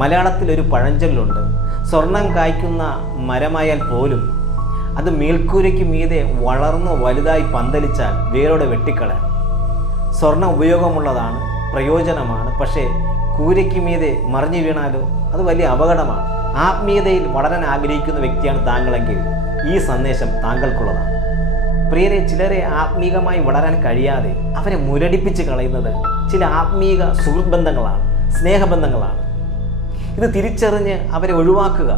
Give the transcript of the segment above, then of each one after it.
മലയാളത്തിൽ ഒരു പഴഞ്ചൊല്ലുണ്ട്. സ്വർണം കായ്ക്കുന്ന മരമായാൽ പോലും അത് മേൽക്കൂരയ്ക്ക് മീതെ വളർന്നു വലുതായി പന്തലിച്ചാൽ വേരോടെ വെട്ടിക്കളയണം സ്വർണം ഉപയോഗമുള്ളതാണ് പ്രയോജനമാണ്. പക്ഷേ കൂരയ്ക്ക് മീതെ മറിഞ്ഞു വീണാലോ അത് വലിയ അപകടമാണ്. ആത്മീയതയിൽ വളരാൻ ആഗ്രഹിക്കുന്ന വ്യക്തിയാണ് താങ്കളെങ്കിൽ ഈ സന്ദേശം താങ്കൾക്കുള്ളതാണ്. പ്രിയരെ ചിലരെ ആത്മീകമായി വളരാൻ കഴിയാതെ അവരെ മുരടിപ്പിച്ച് കളയുന്നത് ചില ആത്മീക സുഹൃത്ബന്ധങ്ങളാണ് സ്നേഹബന്ധങ്ങളാണ്. ഇത് തിരിച്ചറിഞ്ഞ് അവരെ ഒഴിവാക്കുക.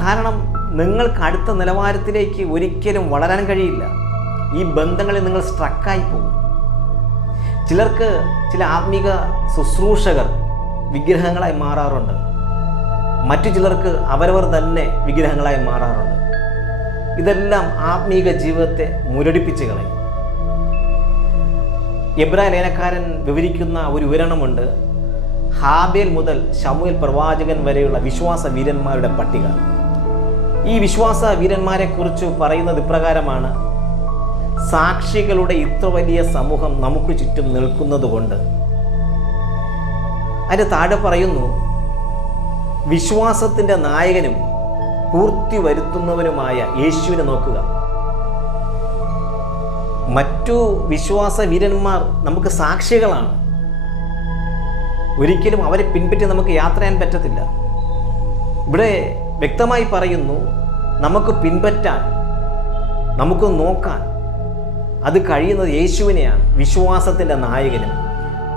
കാരണം നിങ്ങൾക്ക് അടുത്ത നിലവാരത്തിലേക്ക് ഒരിക്കലും വളരാൻ കഴിയില്ല. ഈ ബന്ധങ്ങളിൽ നിങ്ങൾ സ്ട്രക്കായി പോകും. ചിലർക്ക് ചില ആത്മീക ശുശ്രൂഷകർ വിഗ്രഹങ്ങളായി മാറാറുണ്ട്. മറ്റു ചിലർക്ക് അവരവർ തന്നെ വിഗ്രഹങ്ങളായി മാറാറുണ്ട്. ഇതെല്ലാം ആത്മീക ജീവിതത്തെ മുരടിപ്പിച്ച് കളയും. എബ്രാ ലേനക്കാരൻ വിവരിക്കുന്ന ഒരു വിവരണമുണ്ട്. ഹാബേൽ മുതൽ ശമുവേൽ പ്രവാചകൻ വരെയുള്ള വിശ്വാസ വീരന്മാരുടെ പട്ടിക. ഈ വിശ്വാസ വീരന്മാരെ കുറിച്ച് പറയുന്നത് ഇപ്രകാരമാണ്. സാക്ഷികളുടെ ഇത്ര വലിയ സമൂഹം നമുക്ക് ചുറ്റും നിൽക്കുന്നത് കൊണ്ട്. അതിന്റെ താഴെ പറയുന്നു വിശ്വാസത്തിന്റെ നായകനും പൂർത്തി വരുത്തുന്നവനുമായ യേശുവിനെ നോക്കുക. മറ്റു വിശ്വാസ വീരന്മാർ നമുക്ക് സാക്ഷികളാണ്. ഒരിക്കലും അവരെ പിൻപറ്റി നമുക്ക് യാത്ര ചെയ്യാൻ പറ്റത്തില്ല. ഇവിടെ വ്യക്തമായി പറയുന്നു നമുക്ക് പിൻപറ്റാൻ നമുക്ക് നോക്കാൻ അത് കഴിയുന്നത് യേശുവിനെയാണ് വിശ്വാസത്തിന്റെ നായകനും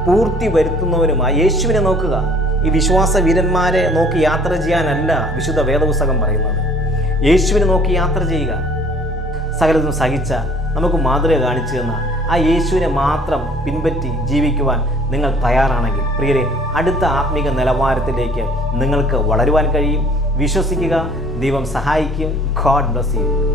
പൂർത്തി വരുത്തുന്നവനുമായി. യേശുവിനെ നോക്കുക. ഈ വിശ്വാസ വീരന്മാരെ നോക്കി യാത്ര ചെയ്യാനല്ല വിശുദ്ധ വേദപുസ്തകം പറയുന്നത്. യേശുവിനെ നോക്കി യാത്ര ചെയ്യുക. സകലതും സഹിച്ച നമുക്ക് മാതൃക കാണിച്ചു തന്ന ആ യേശുവിനെ മാത്രം പിൻപറ്റി ജീവിക്കുവാൻ നിങ്ങൾ തയ്യാറാണെങ്കിൽ പ്രിയരെ അടുത്ത ആത്മീക നിലവാരത്തിലേക്ക് നിങ്ങൾക്ക് വളരുവാൻ കഴിയും. വിശ്വസിക്കുക ദൈവം സഹായിക്കും. God bless you